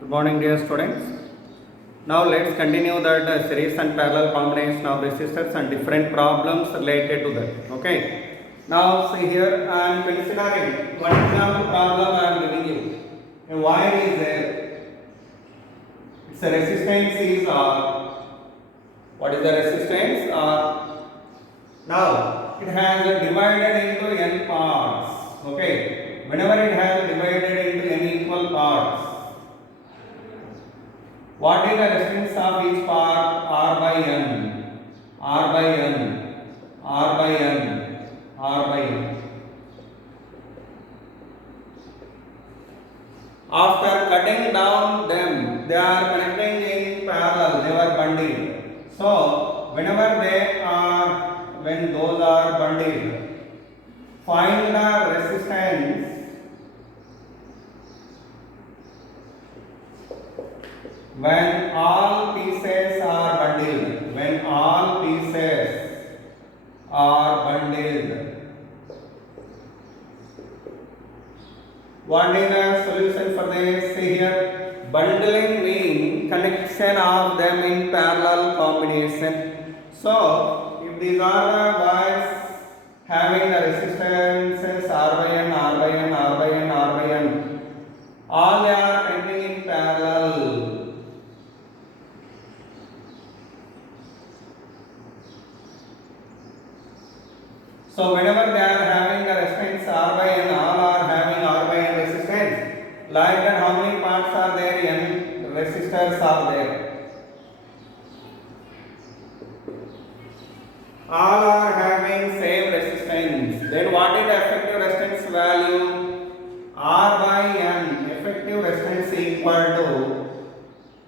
Good morning, dear students. Now let's continue that series and parallel combination of resistors and different problems related to that. Okay. Now see here I am considering one example problem I am giving you. A wire is there. Its resistance is R. What is the resistance? R. Now it has divided into n parts. Okay. Whenever it has divided into n equal parts, what is the resistance of each part? R by n, R by n, R by n, R by n. After cutting down them, they are connecting in parallel, they were bundled. So, when those are bundled, find the resistance when all pieces are bundled. When all pieces are bundled. What is the solution for this? See here, bundling means connection of them in parallel combination. So, if these are the wires having the resistances R by n, R by n, R by n, R by n, all they are connecting in parallel. So whenever they are having the resistance R by n, all are having R by n resistance. Like that, how many parts are there? N resistors are there. All are having same resistance. Then what is the effective resistance value? R by n. Effective resistance equal to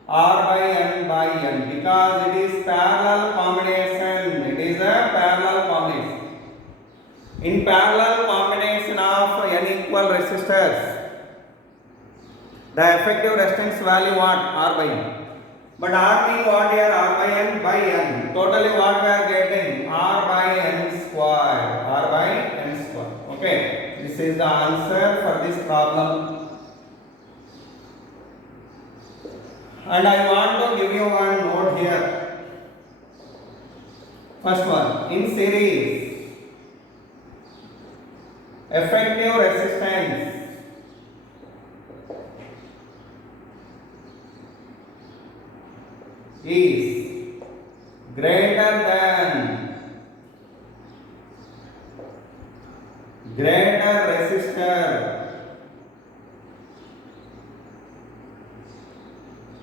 R by n because it is parallel combination. It is a parallel combination. In parallel combination of n equal resistors, the effective resistance value what? R by n. But R being what here? R by n. Totally what we are getting? R by n square. R by n square. Okay. This is the answer for this problem. And I want to give you one note here. First one, in series, effective resistance is greater resistor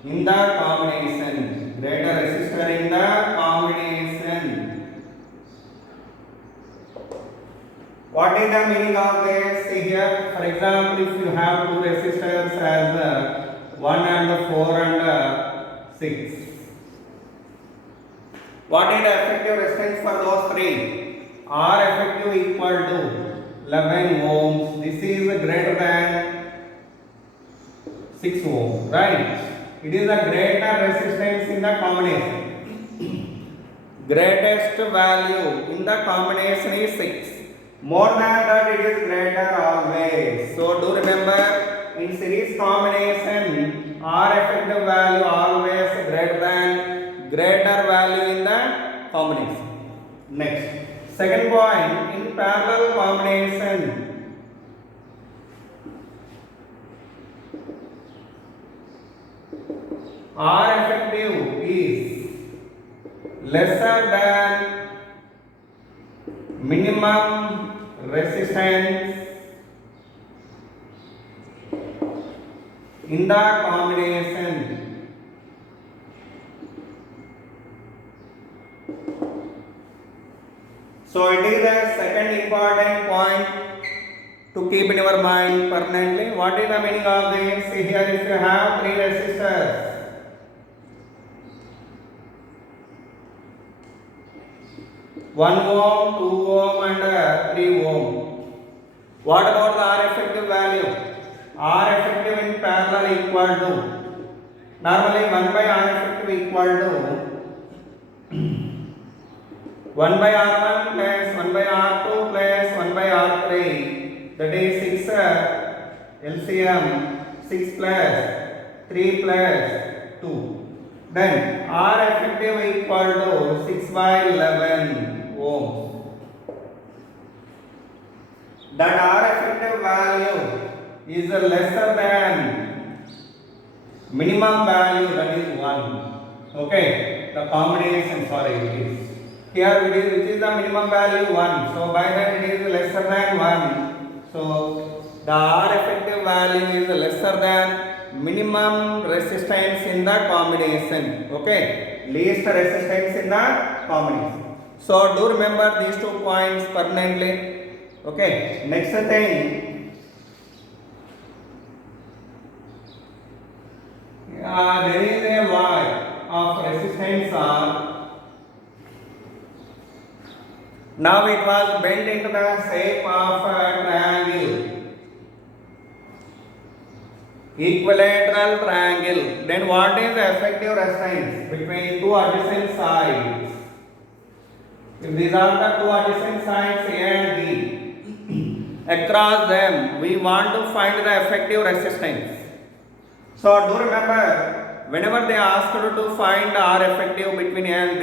in the combination. Greater resistor in the combination. What is the meaning of this? See here, for example, if you have two resistors as 1 and 4 and 6. What is the effective resistance for those three? R effective equal to 11 ohms. This is greater than 6 ohms, right? It is a greater resistance in the combination. Greatest value in the combination is 6. More than that, it is greater always. So do remember, in series combination, R effective value always greater value in the combination. Next, second point, in parallel combination, R effective is lesser than minimum resistance in the combination. So it is the second important point to keep in your mind permanently. What is the meaning of this? See here, if you have three resistors, 1 ohm, 2 ohm and 3 ohm. What about the R effective value? R effective in parallel equal to, normally 1 by R effective equal to 1 by R1 plus 1 by R2 plus 1 by R3, that is 6 LCM 6 plus 3 plus 2. Then R effective equal to 6 by 11 ohms. That R effective value is lesser than minimum value, that is 1. Okay, the combination, sorry, it is. Here it is, which is the minimum value 1. So by that it is lesser than 1. So the R effective value is lesser than minimum resistance in the combination. Okay, least resistance in the combination. So do remember these 2 points permanently. Okay, next thing, there is a wire of resistance R. Now it was bent into the shape of a triangle, equilateral triangle. Then what is the effective resistance between 2 adjacent sides? If these are the 2 adjacent sides A and B, across them we want to find the effective resistance. So do remember, whenever they ask you to find R effective between A and B,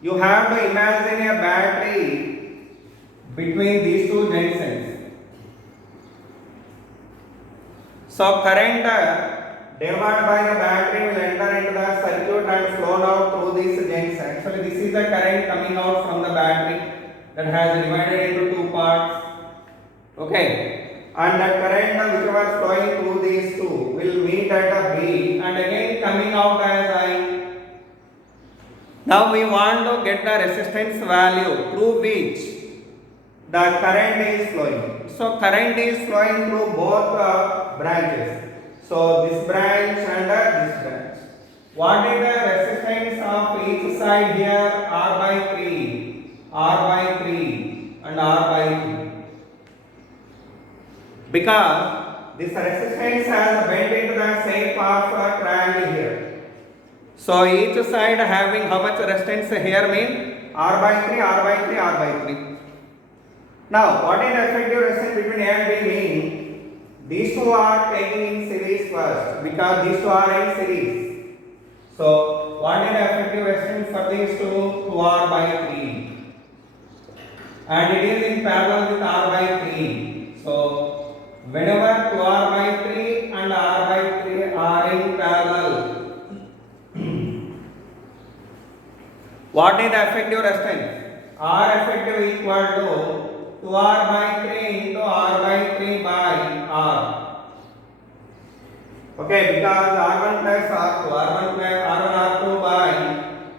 you have to imagine a battery between these 2 junctions. So current delivered by the battery will enter into the circuit and flow out through this junction. Actually this is the current coming out from the battery that has divided into 2 parts. Okay, and the current which was flowing through these 2 will meet at a B and again coming out as I. Now we want to get the resistance value through which the current is flowing. So current is flowing through both branches. So this branch and this branch. What is the resistance of each side here? R by 3, R by 3 and R by 3. Because this resistance has bent into the shape of a triangle here. So each side having how much resistance here mean? R by 3, R by 3, R by 3. Now what is the effective resistance between A and B mean? These 2 are taking in series first because these 2 are in series. So what is the effective resistance for these 2? 2R by 3. And it is in parallel with R by 3. So whenever 2R by 3 and R by 3 are in parallel, what is the effective resistance? R effective equal to 2R by 3 into R by 3 by R. Okay, because R1 plus R2, R1 plus R1 R2 by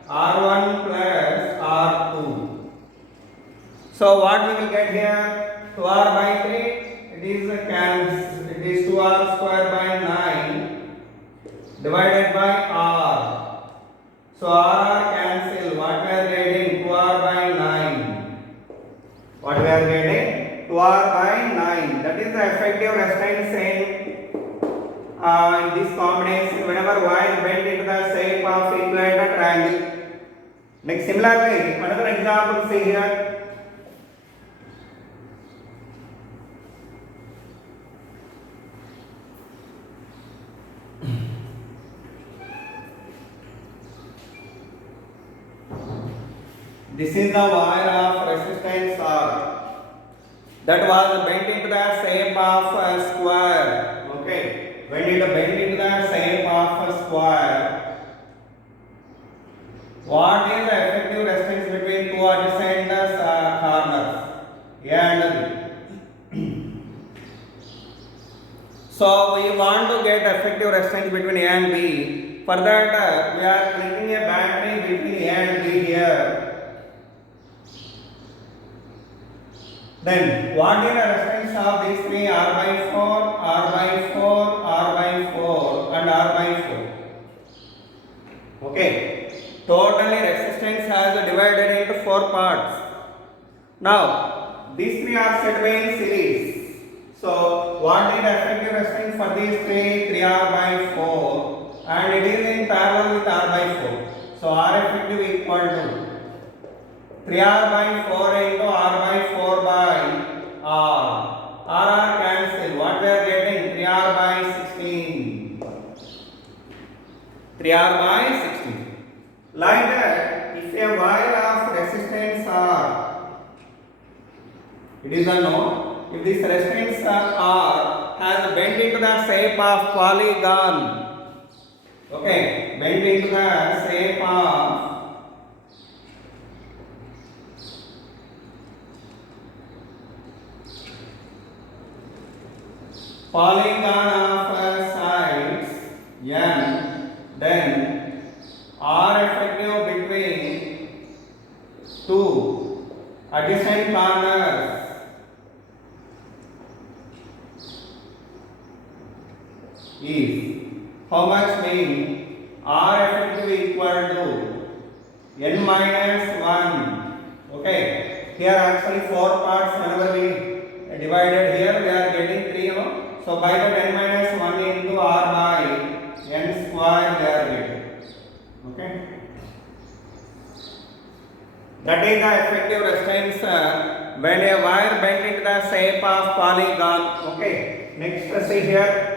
R1 plus R2. So what we will get here? 2R by 3, it is 2R square by 9 divided by R. So R cancel. What we are getting? 2R by 9. What we are getting? 2R by 9. That is the effective resistance in this combination whenever wire bent into the shape of equilateral triangle. Next, similarly, another example see here. This is the wire of resistance R that was bent into the shape of a square. Okay, when it bent into the shape of a square, what is the effective resistance between 2 adjacent corners A and B? So we want to get effective resistance between A and B. For that, we are taking a battery between A and B here. Then what is the resistance of these 3? R by 4, R by 4, R by 4 and R by 4. Okay. Totally resistance has divided into 4 parts. Now these 3 are said to be in series. So what is the effective resistance for these 3? 3R by 4 and it is in parallel with R by 4. So R effective equal to 3R by 4 into R by 4 by R. R cancel. What we are getting? 3R by 16. 3R by 16. Like that, if a wire of resistance R, it is a known, if this resistance R has bent into the shape of polygon, okay, bent into the shape of polygon of sides n, then R effective between two adjacent corners is how much mean R effective equal to n minus 1. Okay, here actually 4 parts. Whenever we divided here, we are getting 3, you know. So by that n minus 1 into R by n square we are getting. Okay, that is the effective resistance when a wire bent into the shape of polygon. Okay, next see here.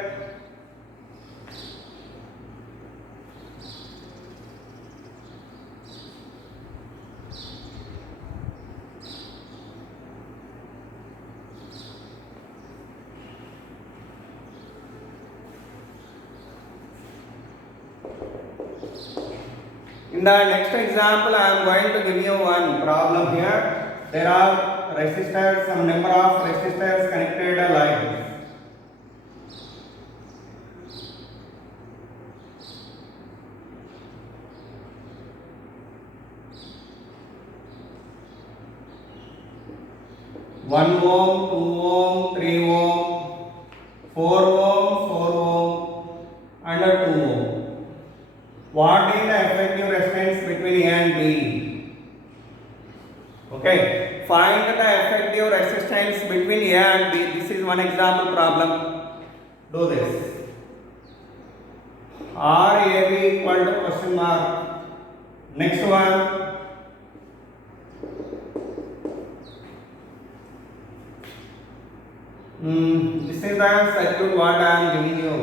In the next example, I am going to give you one problem here. There are resistors, some number of resistors connected like this. One ohm, 2 ohm, 3 ohm, 4 ohm, 4 ohm, and 2 ohm. What is the effective resistance between A and B? Okay, find the effective resistance between A and B. This is one example problem. Do this. RAB equal to question mark. Next one. This is the circuit what I am giving you.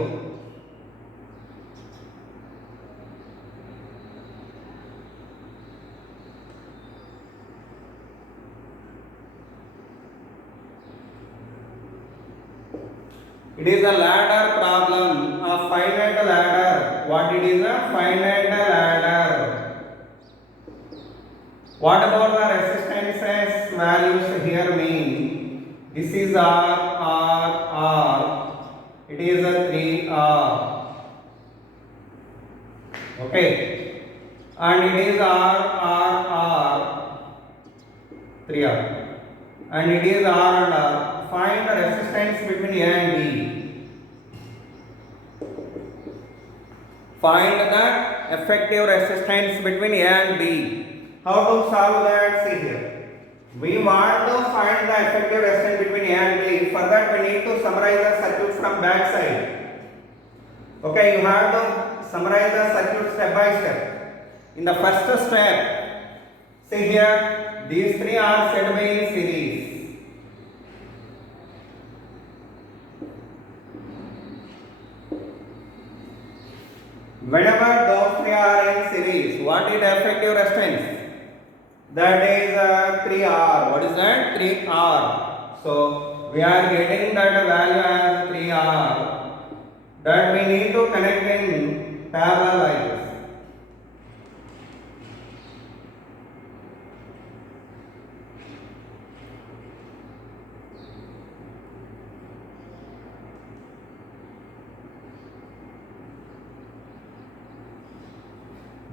It is a ladder problem, a finite ladder. What it is? A finite ladder. What about the resistances values here mean? This is R. It is a 3R. Okay. And it is R. 3R. And it is R and R. Find the resistance between A and B. Find the effective resistance between A and B. How to solve that? See here. We want to find the effective resistance between A and B. For that we need to summarize the circuit from back side. Okay, you have to summarize the circuit step by step. In the first step, see here, these three are said to be in series. Whenever those three are in series, what is the effective resistance? That is 3R. What is that? 3R. So we are getting that value as 3R. That we need to connect in parallel like this.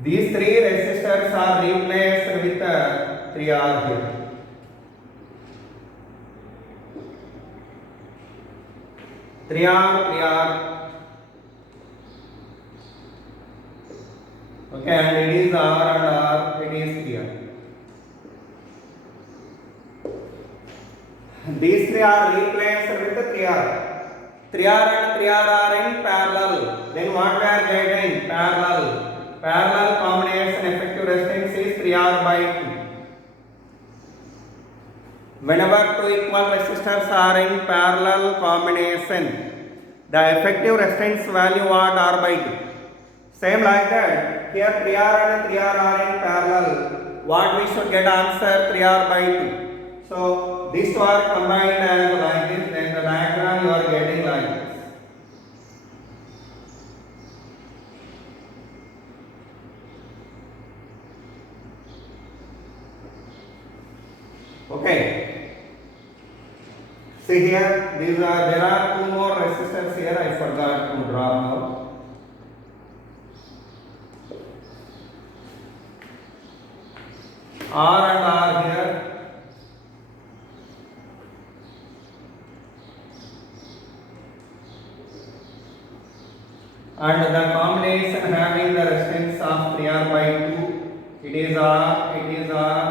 These three resistors are replaced with 3R here. Three R. Okay, and it is R and R. It is 3R. These three are replaced with 3R. 3R and 3R are in parallel. Then what we are getting? Parallel combination effective resistance is 3R by 2. Whenever two equal resistors are in parallel combination, the effective resistance value what R by 2. Same like that. Here 3R and 3R are in parallel. What we should get answer 3R by 2. So these two are combined as like this. Then the diagram you are getting like this. Okay. See here, there are two more resistors here. I forgot to draw now. R and R here. And the combination having the resistance of 3R by 2. It is R, it is R,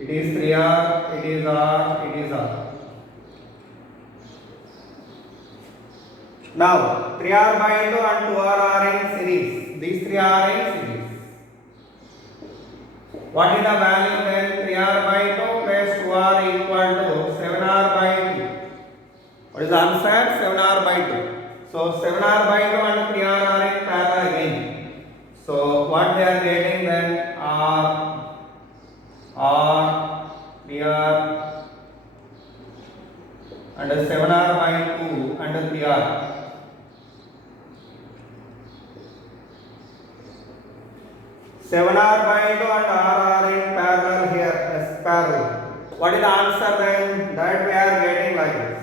it is 3R, it is R, it is R. Now 3R by 2 and 2R are in series. These three are in series. What is the value then? 3R by 2 plus 2R equal to 7R by 2. What is the answer? 7R by 2. So 7R by 2 and 3R are in parallel again. So what they are getting then? R, 3R and 7R by 2 and 3R. Seven R by 2 and R are in parallel here, as parallel. What is the answer then? That we are getting like this.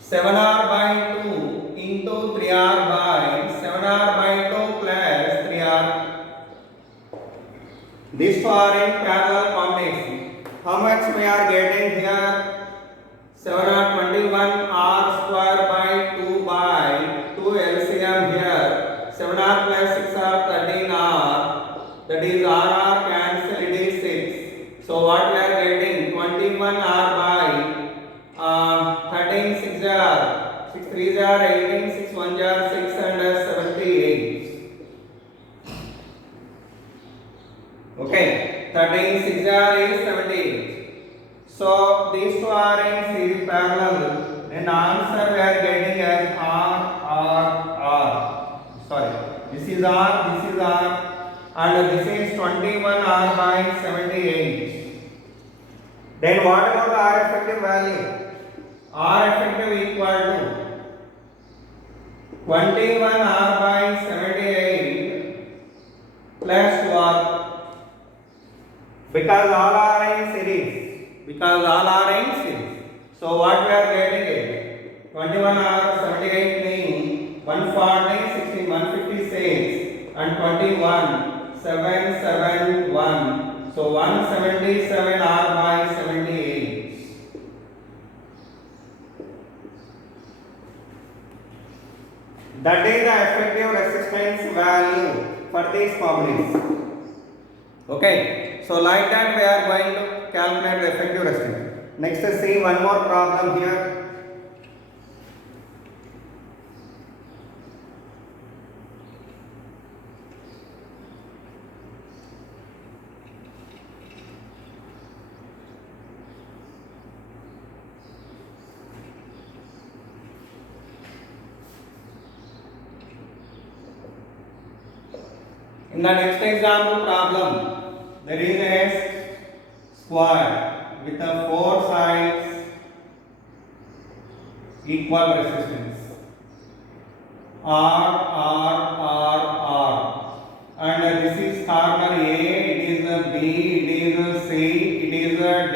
Seven R by 2 into 3R by 7R by 2 plus 3R. These two are in parallel combination. How much we are getting here? 7R 21 R square by 2 by 2 LCM here. 7R plus 6R 13R. That is RR cancel, it is 6. So what we are getting? 21 R by 13 6R. 6 3 are 18, 6 1 are 6 and 78. Okay, 13 6 are is 78. So these two are in series parallel. And answer we are getting as R. Sorry, this is R, this is R, and this is 21 R by 78. Then what about the R effective value? R effective equal to 21 R by 78 plus 2R. Because all are in series. So what we are getting is 21 R 78 means 140, 16, 156 and 21 771. So 177 R by 78. That is the effective resistance value for these combinations. Okay, so like that we are going to calculate the effective resistance. Next, see one more problem here. In the next example problem, there is a square with the four sides equal resistance R, and this is corner A, it is a B, it is a C, it is a D.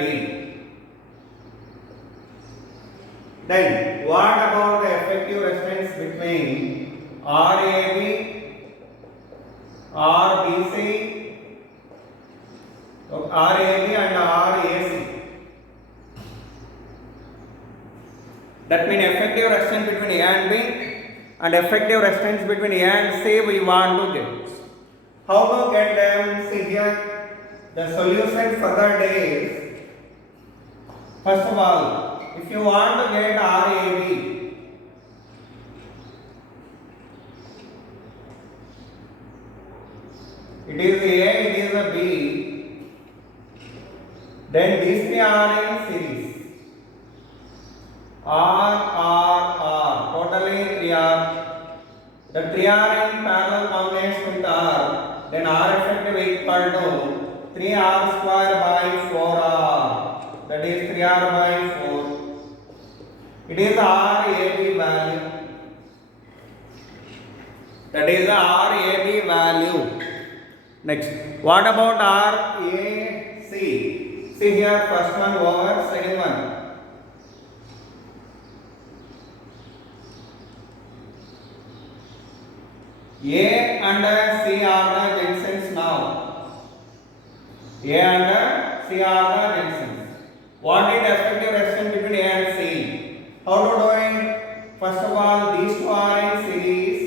Then what about the effective resistance between RAB, RBC, RAB and RAC? That means effective resistance between A and B and effective resistance between A and C we want to get. How to get them? See here, the solution for that is, first of all, if you want to get RAB, it is A, it is a B, Then these three are in series. R, totally three are. The three are in parallel combination with R. Then R effective equal to 3R square by 4R. That is 3R by 4. It is RAB value. That is the RAB value. Next, what about RAC? See here, first one over second one. A and C are the junctions now. A and C are the junctions. What is the effective resistance between A and C? How to do it? First of all, these two are in series.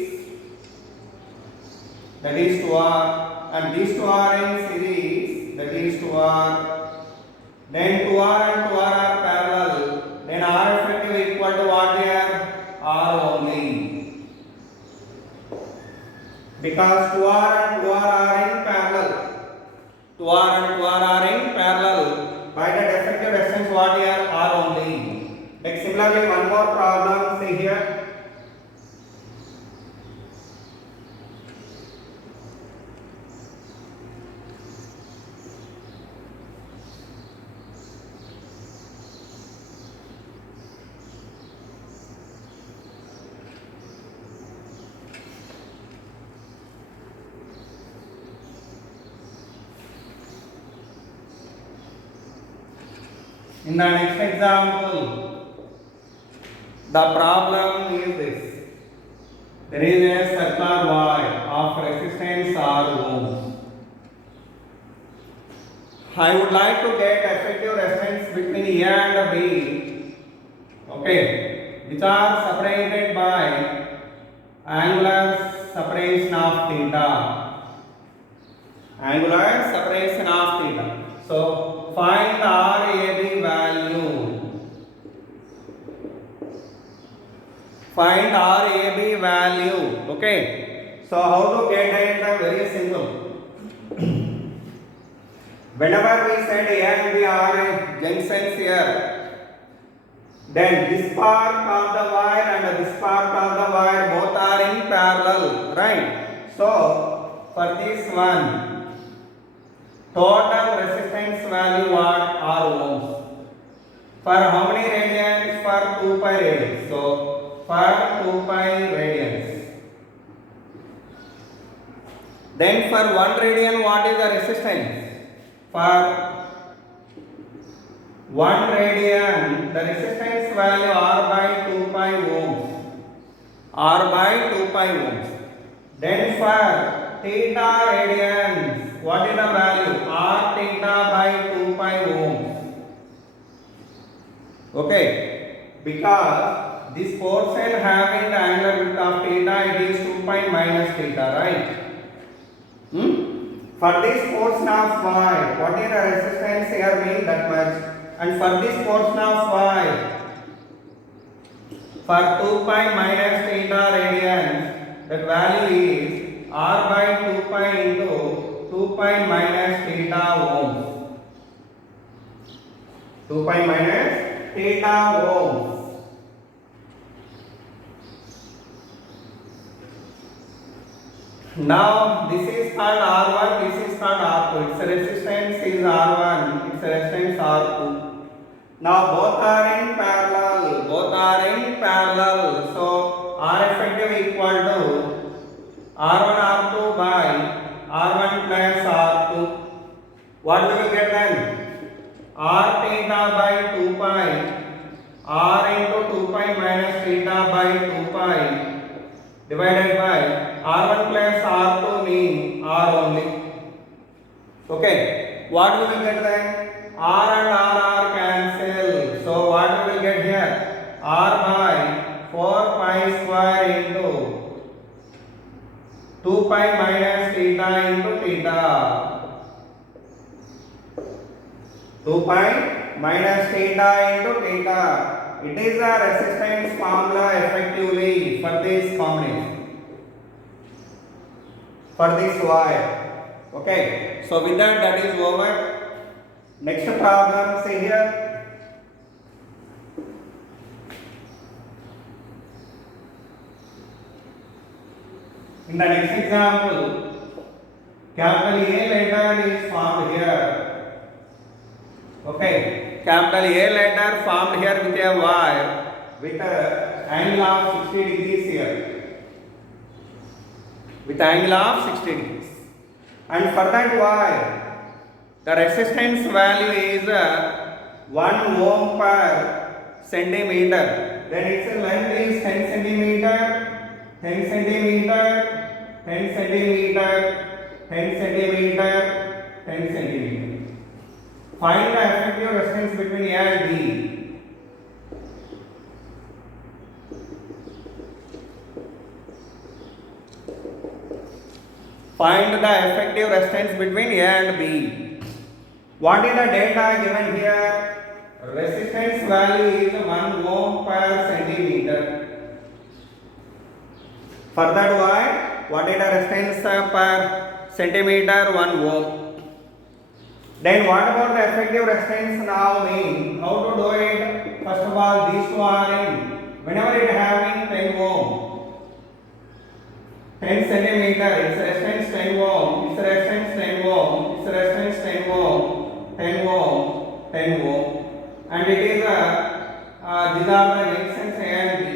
That is 2R. And these two are in series. That is 2R. Then 2R and 2R are parallel. Then R effective equal to what here? R only. Because 2R and 2R are in parallel. 2R and 2R are in parallel. By that effective resistance what here? R only. Like similarly one more problem, see here. In the next example, the problem is this. There is a circular wire of resistance R ohms. I would like to get effective resistance between A and B, okay, which are separated by angular separation of theta. Angular separation of theta. So find the RAB value. Find RAB value. Okay. So how to get it? Very simple. Whenever we said A and B are junctions here, then this part of the wire and this part of the wire both are in parallel, right? So for this one, total resistance value what? R ohms. For how many radians? For 2 pi radians. So for 2 pi radians. Then for 1 radian what is the resistance? For 1 radian the resistance value R by 2 pi ohms. R by 2 pi ohms. Then for theta radians, what is the value? R theta by 2 pi ohms. Okay, because this portion having the angular width of theta, it is 2 pi minus theta, right? For this portion of y, what is the resistance here being that much? And for this portion of y, for 2 pi minus theta radians, the value is R by 2 pi into 2 pi minus theta ohms. 2 pi minus theta ohms. Now this is called R1, this is called R2. Its resistance is R1, its resistance R2. Now both are in parallel. Both are in parallel. So R effective equal to R1 R2 by R1 plus R2. What we will get then? R theta by 2 pi. R into 2 pi minus theta by 2 pi divided by R1 plus R2 mean R only. Okay. What we will get then? R and R are cancelled. So what we will get here? R by 4 pi square into 2 pi minus theta into theta. 2 pi minus theta into theta. It is a resistance formula effectively for this combination. For this wire. Okay. So with that is over. Next problem, see here. In the next example, capital A letter is formed here. Okay, capital A letter formed here with a wire with a angle of 60 degrees here. With angle of 60 degrees. And for that wire, the resistance value is 1 ohm per centimeter. Then its length is 10 centimeter, 10 centimeter, 10 centimeter, 10 centimeter, 10 centimeter. Find the effective resistance between A and B. Find the effective resistance between A and B. What is the data given here? Resistance value is 1 ohm per centimeter. For that wire, what is the resistance per centimeter? 1 ohm. Then what about the effective resistance now mean? How to do it? First of all, these two are in. Whenever it having 10 ohm, 10 centimeter, its resistance 10 ohm, its resistance 10 ohm, its resistance 10 ohm, 10 ohm, 10 ohm. And it is these are the resistance A and B.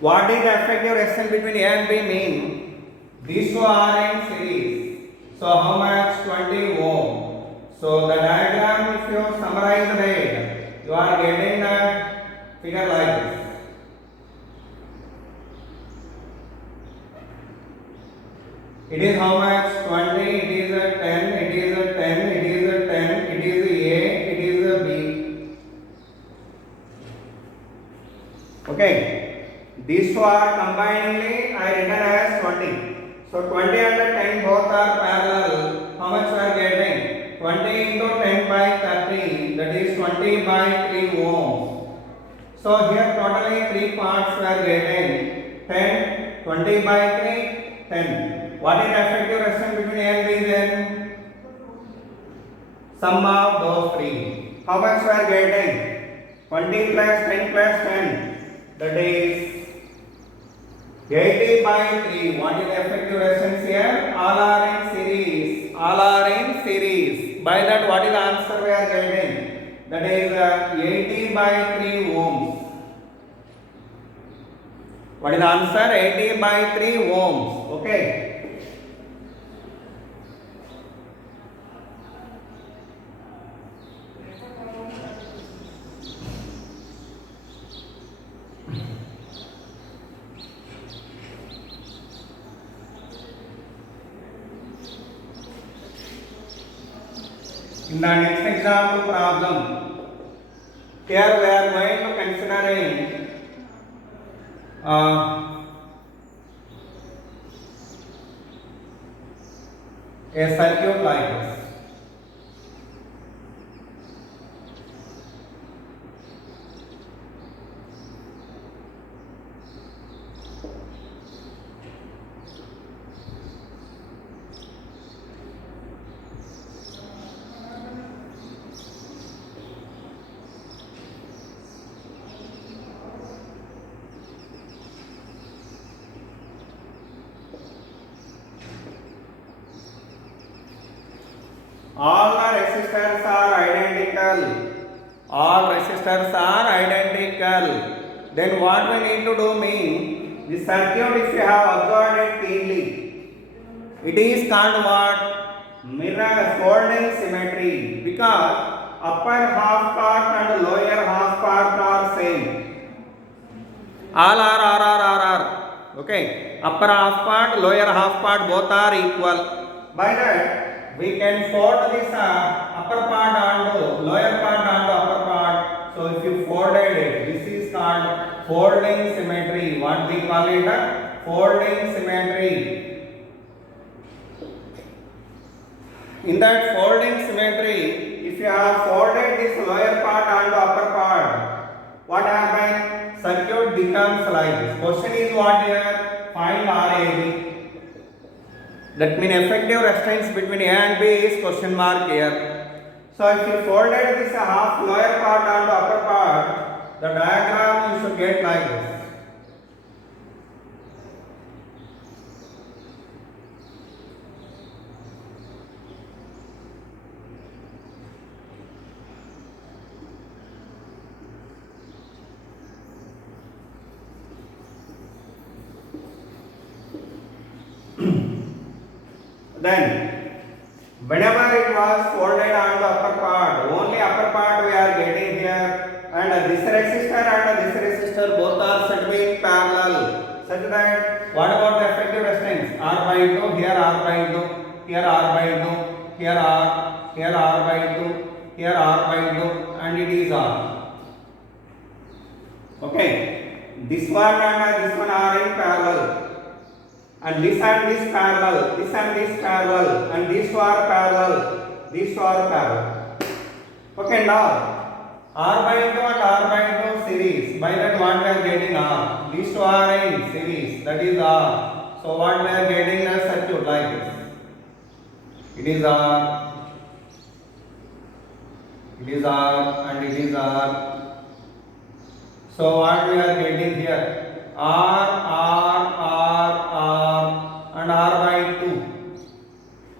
What is the effective resistance between A and B mean? These two are in series. So how much? 20 ohm. So the diagram, if you summarize it, you are getting the figure like this. It is how much? 20, it is a 10, it is a 10, it is a 10, it is A, it is a B. Okay. These two are combinedly I written as 20. So 20 and 10 both are parallel. How much we are getting? 20 into 10 by 30, that is 20 by 3 ohms. So here totally 3 parts we are getting. 10, 20 by 3, 10. What is the effective resistance between A and B then? Sum of those three. How much we are getting? 20 plus 10 plus 10. That is 80 by 3. What is the effective resistance here? All are in series. All are in series. By that, what is the answer we are getting? That is 80 by 3 ohms. What is the answer? 80 by 3 ohms. Okay. In the next example problem, here we are going to considering a circuit like this. All the resistors are identical. All resistors are identical. Then what we need to do mean, the circuit if you have observed it keenly, it is called what? Mirror folding symmetry, because upper half part and lower half part are same. All are. Okay. Upper half part, lower half part both are equal. By that, we can fold this upper part onto lower part onto upper part. So if you folded it, this is called folding symmetry. What we call it? Folding symmetry. In that folding symmetry, if you have folded this lower part onto upper part, what happens? Circuit becomes like this. Question is what here? Find RAB. That means effective restraints between A and B is question mark here. So if you folded this half lower part onto upper part, the diagram you should get like this. Then, whenever it was folded on the upper part, only upper part we are getting here, and this resistor and this resistor both are said to be parallel, such that what about the effective resistance? R by 2, here R by 2, here R by 2, here R by 2, here R by 2, and it is R. Okay, this one and this one are in parallel. And this parallel, this and this parallel, and these two are parallel, these two are parallel. Okay, now R by 2 and R by 2 series, by that what we are getting R, these two are in series, that is R. So what we are getting a circuit like this, it is R, it is R, and it is R. So what we are getting here, and R by 2.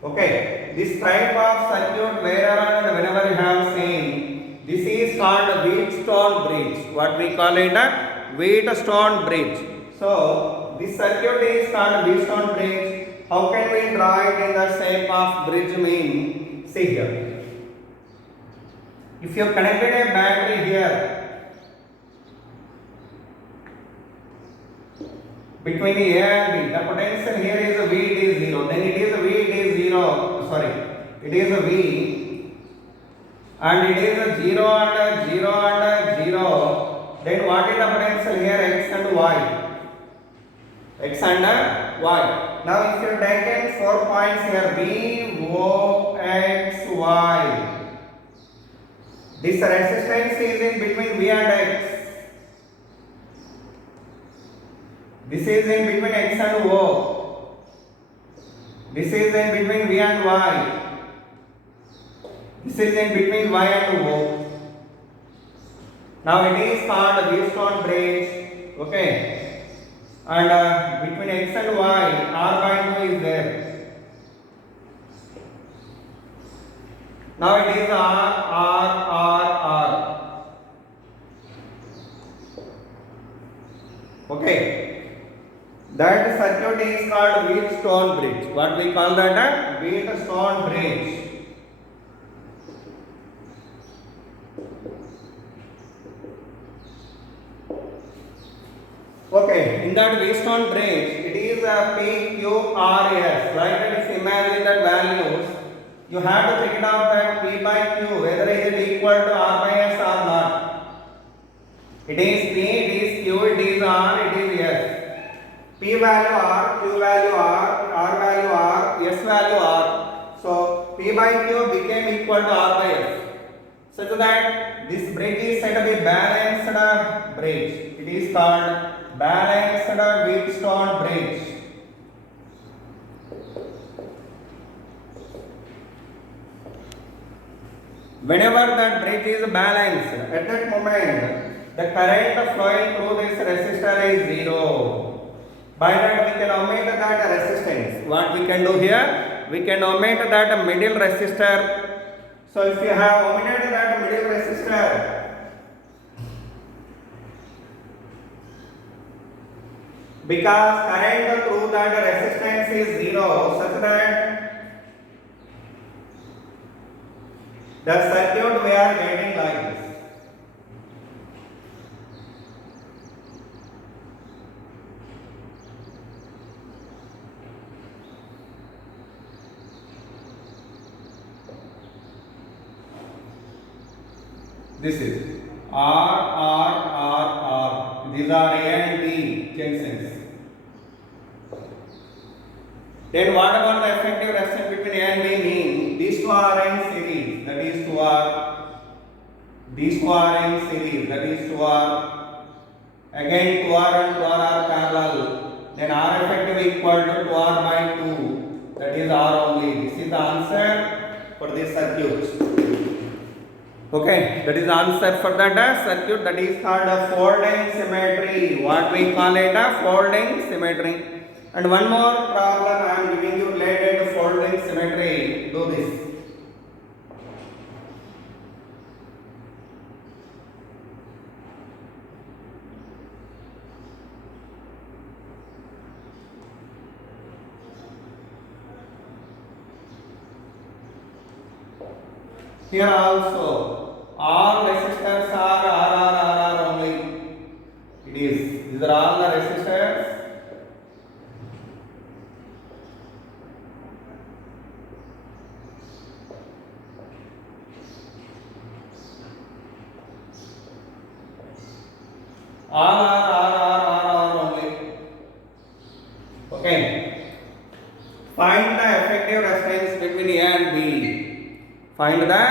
Okay, this type of circuit wherever and whenever you have seen, this is called Wheatstone bridge. What we call it a Wheatstone bridge. So this circuit is called Wheatstone bridge. How can we draw it in the shape of bridge mean? See here. If you connected a battery here, between the A and B, the potential here is V, it is 0. Then it is V, it is 0. Sorry, it is a V, and it is a 0 and a 0 and a 0. Then what is the potential here? X and Y. X and Y. Now if you take 4 points here, V, O, X, Y. This resistance is in between V and X. This is in between X and O. This is in between V and Y. This is in between Y and O. Now it is called Wheatstone bridge. Okay. And between X and Y, R by 2 is there. Now it is R. Okay. That circuit is called Wheatstone bridge. What we call that? Wheatstone bridge. Okay, in that Wheatstone bridge, it is a PQRS. Right? Let's imagine that values. You have to figure out that P by Q, whether is it equal to R by S or not. It is P, it is Q, it is R, it is S. P value R, Q value R value R, S value R. So P by Q became equal to R by S. Such that this bridge is said to be balanced bridge. It is called balanced Wheatstone bridge. Whenever that bridge is balanced, at that moment, the current flowing through this resistor is 0. By that we can omit that resistance. What we can do here? We can omit that middle resistor. So if you have omitted that middle resistor, because current through that resistance is 0, such that the circuit we are getting like this. This is R. These are A and B junctions. Then what about the effective resistance between A and B mean? These two are in series, that is 2R. These two are in series, that is 2R. Again 2R and 2R are parallel. Then R effective equal to 2R by 2, that is R only. This is the answer for this circuit. Okay, that is the answer for that circuit. That is called a folding symmetry. What we call it a folding symmetry. And one more problem I am giving you related to folding symmetry. Do this. Here also all resistors are R only. It is. These are all the resistors. All are only. Okay. Find the effective resistance between A and B. Find the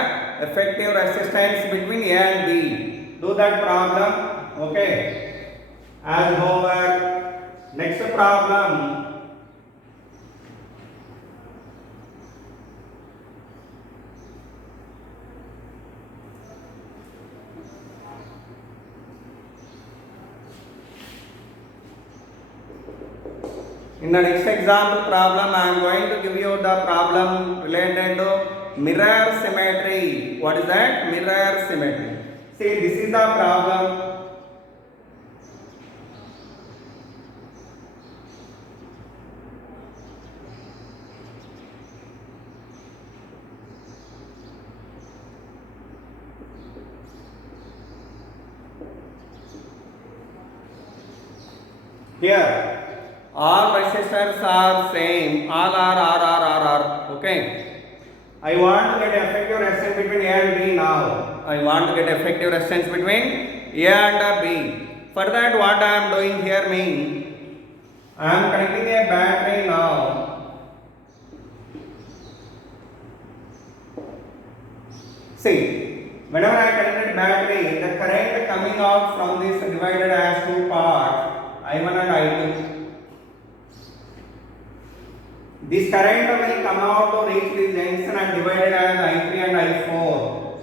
effective resistance between A and B. Do that problem. Okay. As homework. Next problem. In the next example problem, I am going to give you the problem related to mirror symmetry. What is that? Mirror symmetry. See, this is the problem. Here. All resistors are same. All are. Okay. I want to get effective resistance between A and B now. I want to get effective resistance between A and B. For that, what I am doing here means I am connecting a battery now. See, whenever I connect a battery, the current coming out from this divided as two parts, I1 and I2. This current will come out to reach this junction and divided as I3 and I4.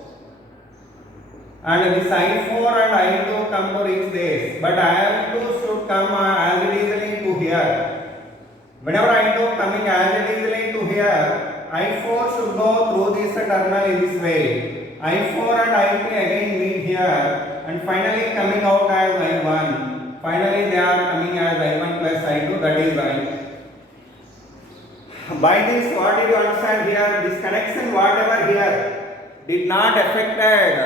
And this I4 and I2 come to reach this. But I2 should come as easily to here. Whenever I2 coming as easily to here, I4 should go through this terminal in this way. I4 and I3 again meet here and finally coming out as I1. Finally they are coming as I1 plus I2, that is I. By this, what did you understand here? This connection, whatever here, did not affected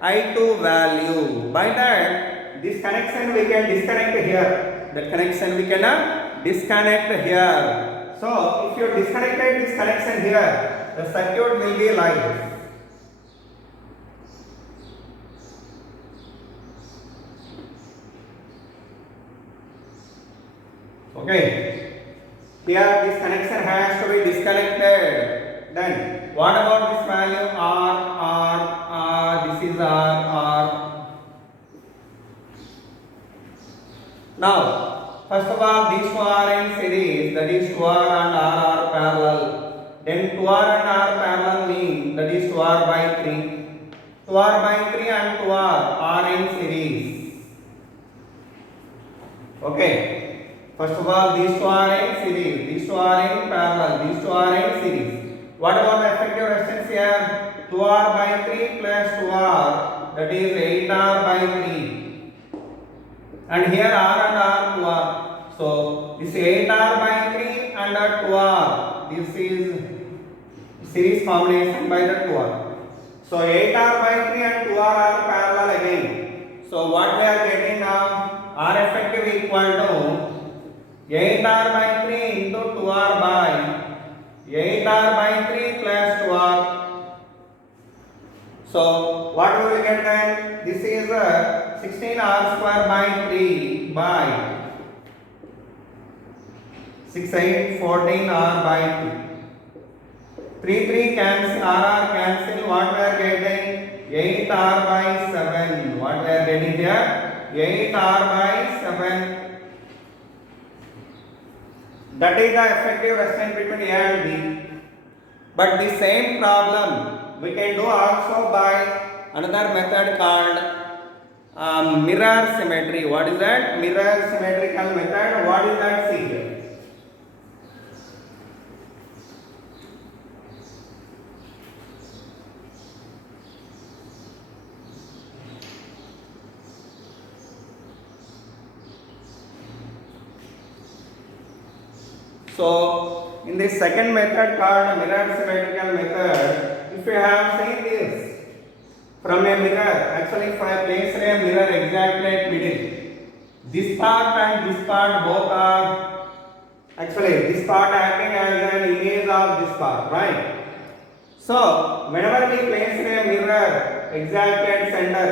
I2 value. By that, this connection we can disconnect here. That connection we can disconnect here. So, if you disconnected this connection here, the circuit will be like this. Okay. Here this connection has to be disconnected. Then what about this value R? This is R. Now, first of all, these two are in series, that is 2R and R are parallel. Then 2R and R parallel mean that is 2R by 3. 2R by 3 and 2R are in series. Okay. First of all, these two are in series, these two are in parallel, these two are in series. What about the effective resistance here? 2R by 3 plus 2R, that is 8R by 3. And here R and R, 2R. So, this 8R by 3 and 2R, this is series combination by the 2R. So, 8R by 3 and 2R are parallel again. So, what we are getting now? R effective equal to 8R by 3 into 2R by 8R by 3 plus 2R. So, what do we get then? This is 16R square by 3 by 6, 8, 14R by 3. 3 cancel, RR cancel, what we are getting? 8R by 7. What we are getting here? 8R by 7. That is the effective resistance between A and B. But the same problem we can do also by another method called mirror symmetry. What is that? Mirror symmetrical method. What is that? See here. So, in the second method called mirror symmetrical method, if you have seen this from a mirror, actually if I place a mirror exactly at middle, this part and this part both are, actually this part acting as an image of this part, right? So, whenever we place a mirror exactly at center,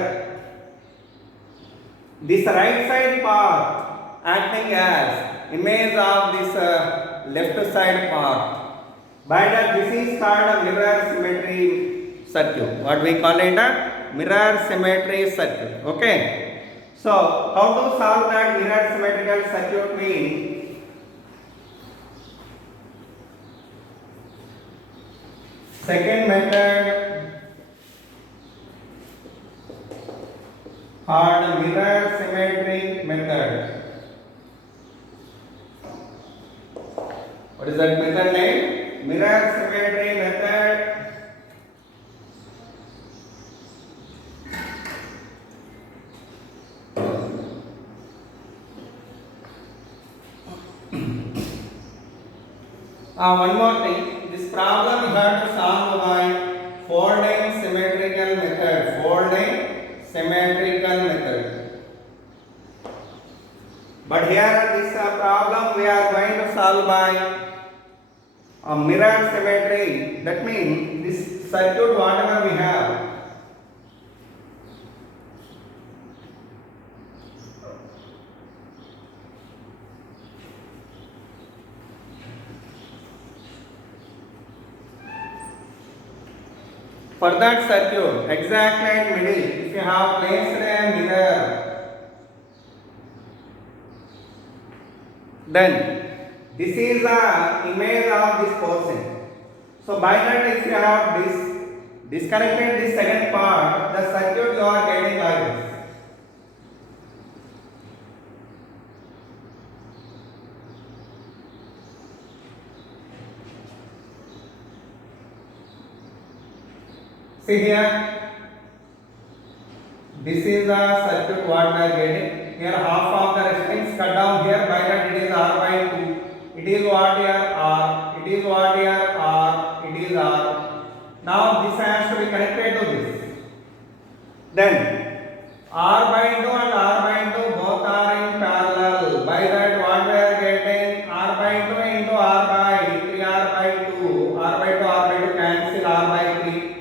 this right side part acting as image of this left side part. By that, this is called a mirror symmetry circuit. What we call it a mirror symmetry circuit. Okay. So how to solve that mirror symmetrical circuit means? Second method called mirror symmetry method. What is that method name? Mirror symmetry method. One more thing. This problem you have to solve by folding symmetrical method. Folding symmetrical method. But here this problem we are going to solve by mirror symmetry. That means this circuit whatever we have, for that circuit exactly in middle, if you have placed a mirror, then this is the image of this portion. So by that, if you have disconnected this second part, the circuit you are getting like this. See here, this is the circuit what we are getting. Here half of the resistance cut down here, by that it is R by 2. It is what here R, it is what here R, it is R. Now this has to be connected to this. Then R by 2 and R by 2 both are in parallel. By that what we are getting? R by 2 into R by 3, R by 2. R by 2, R by 2 cancel, R by 3.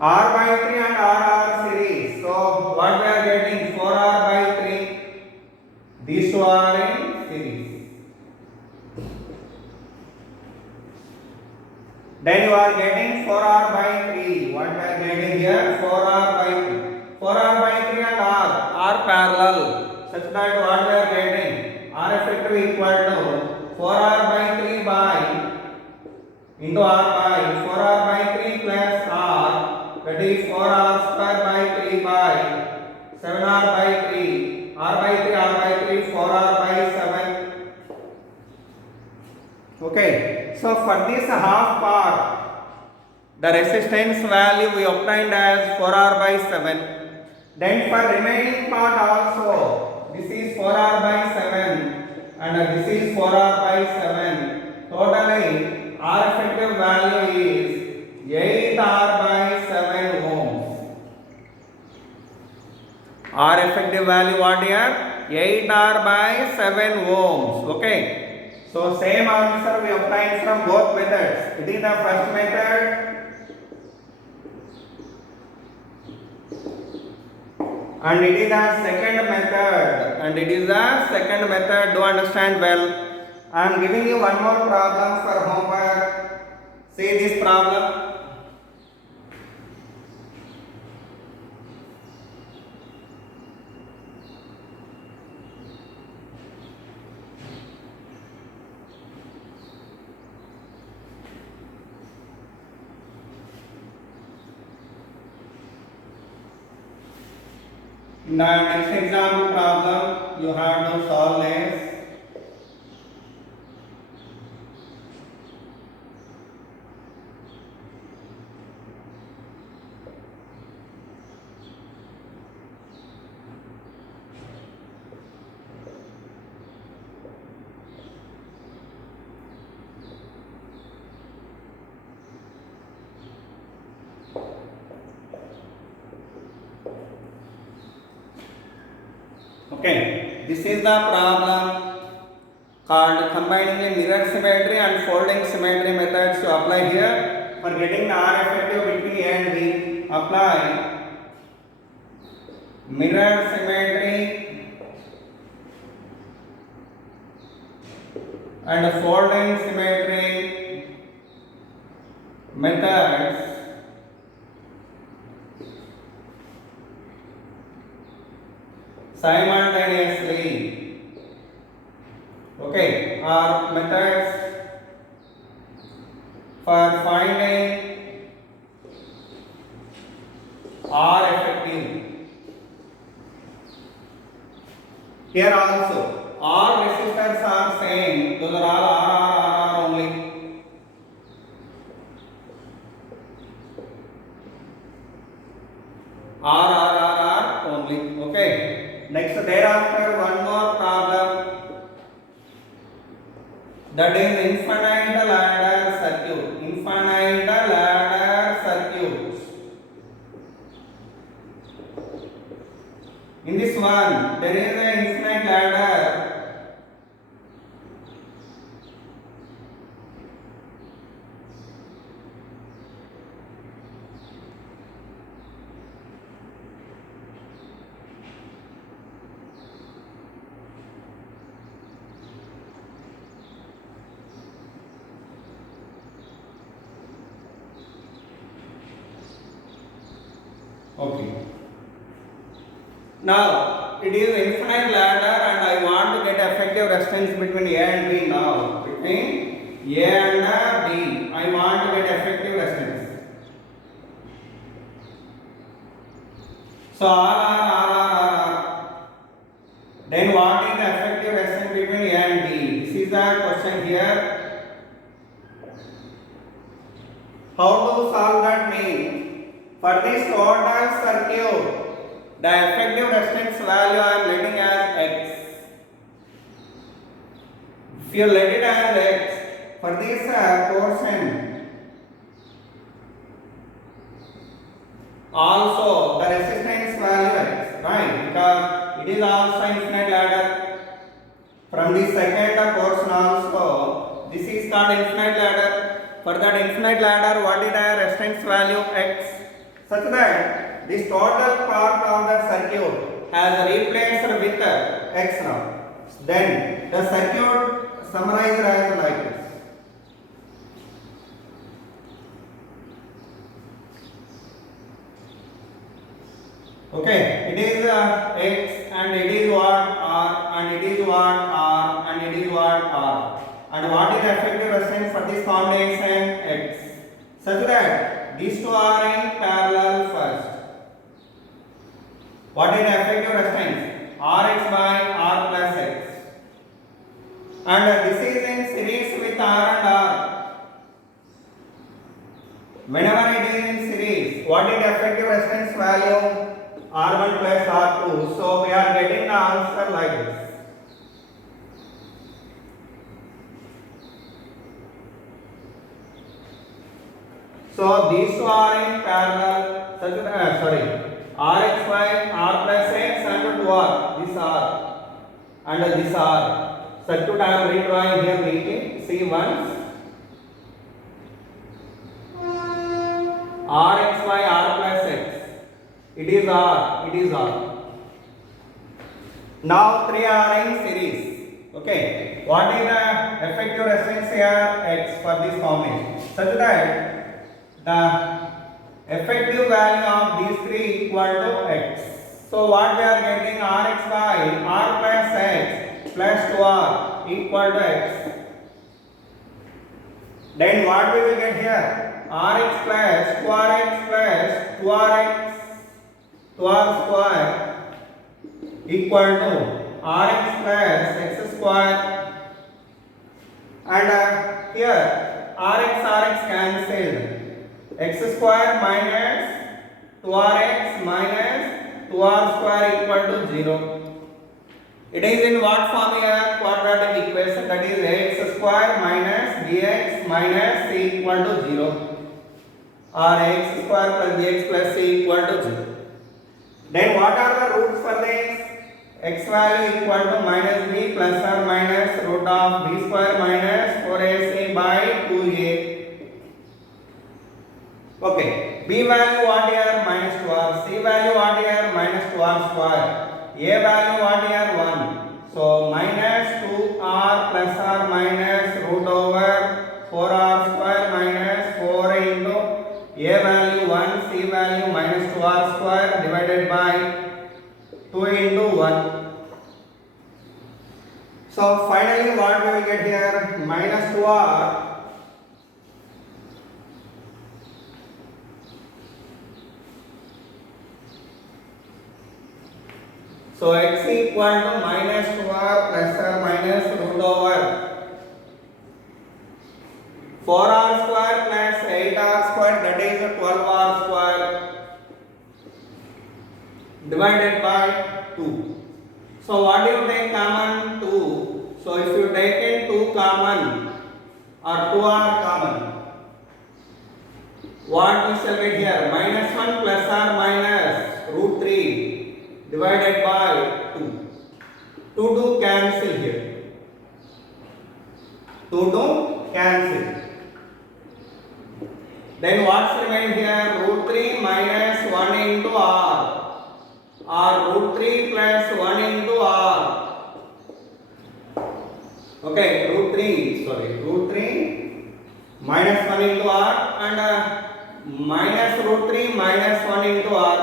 R by 3 and R are series. So what we are getting? 4R by 3. These two are in series. Then you are getting 4R by 3. What we are getting here? 4R by 3. 4R by 3 and R are parallel. Such that what we are getting? R effective equal to 4R by 3 by into R by 4R by 3 plus R. That is 4R square by 3 by 7R by 3. R by 3, R by 3, 4R by 7. Okay. So for this half part, the resistance value we obtained as 4R by 7. Then for remaining part also, this is 4R by 7 and this is 4R by 7. Totally, R effective value is 8R by 7 ohms. R effective value what here? 8R by 7 ohms. Okay. So same answer we obtained from both methods. It is the first method and it is the second method. Do understand well. I am giving you one more problem for homework. See this problem. Now next example problem you have to solve this. Okay, this is the problem called combining a mirror symmetry and folding symmetry methods to apply here. For getting the R effective between A and B, apply mirror symmetry and folding symmetry methods simultaneously. Okay, are methods for finding R effective. Here also, all resistors are same. Those are all R only. R only. Okay. Next, thereafter, one more problem. That is infinite ladder circuit. Infinite ladder circuit. In this one, there is an infinite ladder. Okay. Now it is infinite ladder and I want to get effective resistance between A and B now. Between A and B, I want to get effective resistance. So R. Then what is the effective resistance between A and B? This is the question here. How to solve that mean? For this total circuit, the effective resistance value I am letting as X. If you let it as X, for this portion, also the resistance value X, right? Because it is also infinite ladder. From the second portion also, this is called infinite ladder. For that infinite ladder, what is the resistance value X? Such that this total part of the circuit has replaced with X now. Then the circuit summarized as like this. Okay, it is X and it is what R and it is what R and it is what R. And what is the effective resistance for this combination X? Such that these two are in parallel first. What is the effective resistance? Rx by R plus X. And this is in series with R and R. Whenever it is in series, what is the effective resistance value? R1 plus R2. So we are getting the answer like this. So these two are in parallel. Rx by R plus X and 2R. This R and this R. Circuit I am redrawing here. Making see once. Rx by R plus X. It is R. It is R. Now 3 are in series. Okay. What is the effective resistance here? X for this combination. Such that the effective value of these three equal to X. So what we are getting? Rx by R plus X plus 2R equal to X. Then what we will get here? Rx plus 2Rx plus 2Rx 2R square equal to Rx plus x square, and here Rx cancelled, x square minus 2Rx minus 2R square equal to 0. It is in what form here? Quadratic equation, that is ax square minus bx minus c equal to 0, or x square plus bx plus c equal to 0. Then what are the roots for this? X value equal to minus b plus or minus root of b square minus 4ac by 2a. Okay, b value what here? Minus 2r. C value what here? Minus 2r square. A value what here? 1. So minus 2r plus or minus root over 4r square minus 4 into a value 1, c value minus 2r square divided by 2 into 1. So finally what we will get here? Minus 2r so x equal to minus 2r plus or minus root over 4r square plus 8r square, that is 12r square divided by 2. So what do you take common? 2. So if you take in 2 common or 2r common, what we shall get here? Minus 1 plus or minus root 3 divided by 2. 2 cancel here. 2 cancel. Then what's remain here? Root 3 minus 1 into r, or root 3 plus 1 into r. Okay, root 3 minus 1 into r, and minus root 3 minus 1 into r.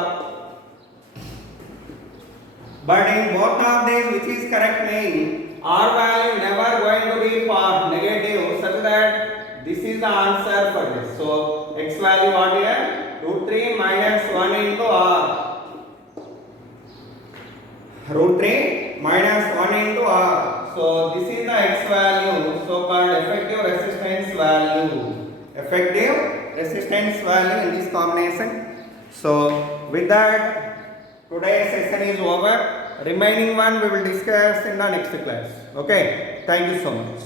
But in both of these, which is correct name? R value never going to be negative, such that this is the answer for this. So x value what here? Root 3 minus 1 into r. Root 3 minus 1 into r. So this is the x value, so called effective resistance value. Effective resistance value in this combination. So with that, today's session is over. Remaining one we will discuss in the next class. Okay, thank you so much.